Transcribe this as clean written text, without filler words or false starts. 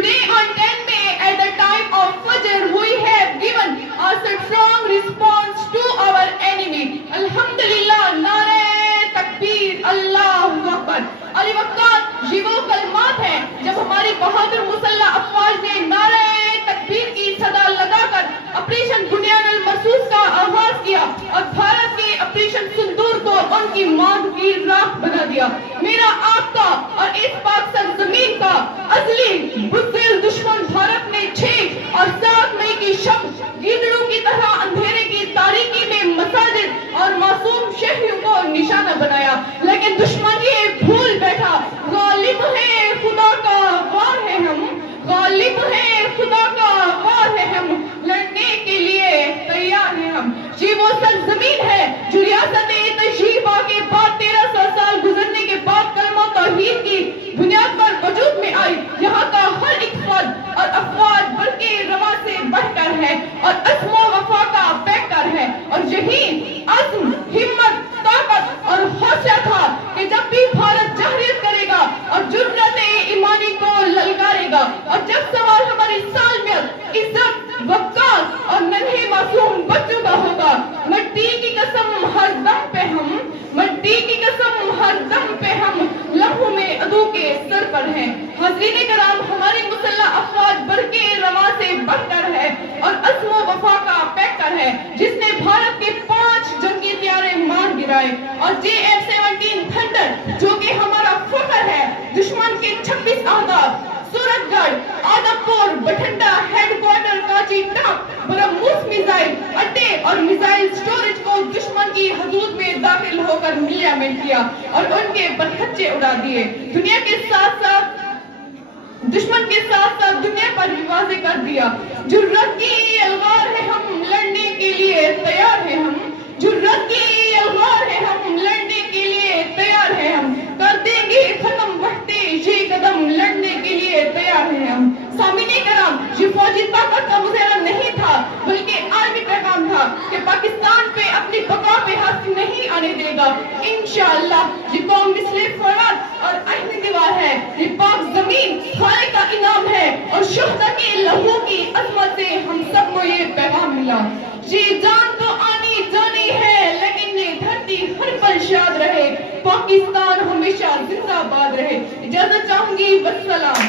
Today on 10 May at the time of Fajr we have given a strong response to our enemy. Alhamdulillah, Nare Takbir, Allahu Akbar. اور یہ وقت یہ وہ کلمات ہیں جب ہماری بہادر مسلح افواج نے نعرہ تکبیر کی صدا لگا کر آپریشن بنیان المرصوص کا آغاز کیا اور بھارت کے آپریشن سندور کو ان کی مانگ کی راکھ بنا دیا. میرا آپ کا اور اس پاک سرزمین کا ازلی بزدل دشمن بھارت نے 6 اور 7 مئی کی شب گیدڑوں کی طرح اندھیرے کی تاریکی میں مساجد اور معصوم شہریوں کو نشانہ بنایا. لیکن دشمن یہ بھول بیٹھا غالب ہے خدا کا وار ہے ہم، غالب ہے خدا کا وار ہے ہم، لڑنے کے لیے تیار ہیں ہم. یہ وہ سرزمین ہے جو ریاست تشیبہ کے بعد 1300 سال گزرنے کے بعد کلمہ توحید کی بنیاد پر وجود میں آئی. یہاں کا ہر ایک فرد اور افواج بلکہ رواں سے بڑھ کر ہے اور عزم و وفا کا پیکر ہے. اور یہی عزم، ہمت، طاقت اور حوصلہ تھا کہ جب بھی بھارت جہریت کرے گا اور جرأت ایمانی کو للکارے گا اور جب سوال ہماری سالمیت، عزت، وقار اور ننھے معصوم بچوں کا ہوگا، مٹی کی قسم ہر دم پہ ہم، مٹی کی قسم ہر دم پہ ہم لمحوں میں عدو کے سر پر ہیں. حاضرین کرام، ہماری مسلح افواج برقے رواں سے بڑھ کر ہے اور عزم و وفا کا پیکر ہے جس نے بھارت کے 5 جنگی طیارے مار گرائے اور JF-17 تھنڈر جو کہ ہمارا فخر ہے، دشمن کے 26 اہداف سورت گڑھ، Adampur, Bathinda headquarter, کاچی ٹاپ، برہموس میزائل اڈے اور میزائل سٹوریج کو دشمن کی حدود میں داخل ہو کر ملیامنٹ کیا اور ان کے برکچے اڑا دیے. دنیا کے ساتھ ساتھ دشمن کے ساتھ ساتھ دنیا پر بھی واضح کر دیا، جرأت کی الغار ہے ہم، لڑنے کے لیے تیار ہیں ہم، جرأت کی الغار ہے ہم، لڑنے کے لیے تیار ہیں ہم، کر دیں گے ختم بڑھتے یہ قدم، لڑنے کے لیے تیار ہیں ہم. سامعین کرام، یہ فوجی طاقت کا مظاہرہ نہیں تھا بلکہ عالمی پیغام تھا کہ پاکستان پہ اپنی بقا پہ ہاتھ نہیں آنے دے گا. انشاءاللہ یہ قوم مثل فرات اور عہد دیوار ہے، یہ پاک زمین خالق کا انعام ہے اور شہداء کے لہو کی عظمت سے ہم سب کو یہ پیغام ملا. یہ جان تو آنی جانی ہے لیکن یہ دھرتی ہر پل شاد رہے، پاکستان ہمیشہ زندہ باد رہے. اجازت چاہوں گی، والسلام.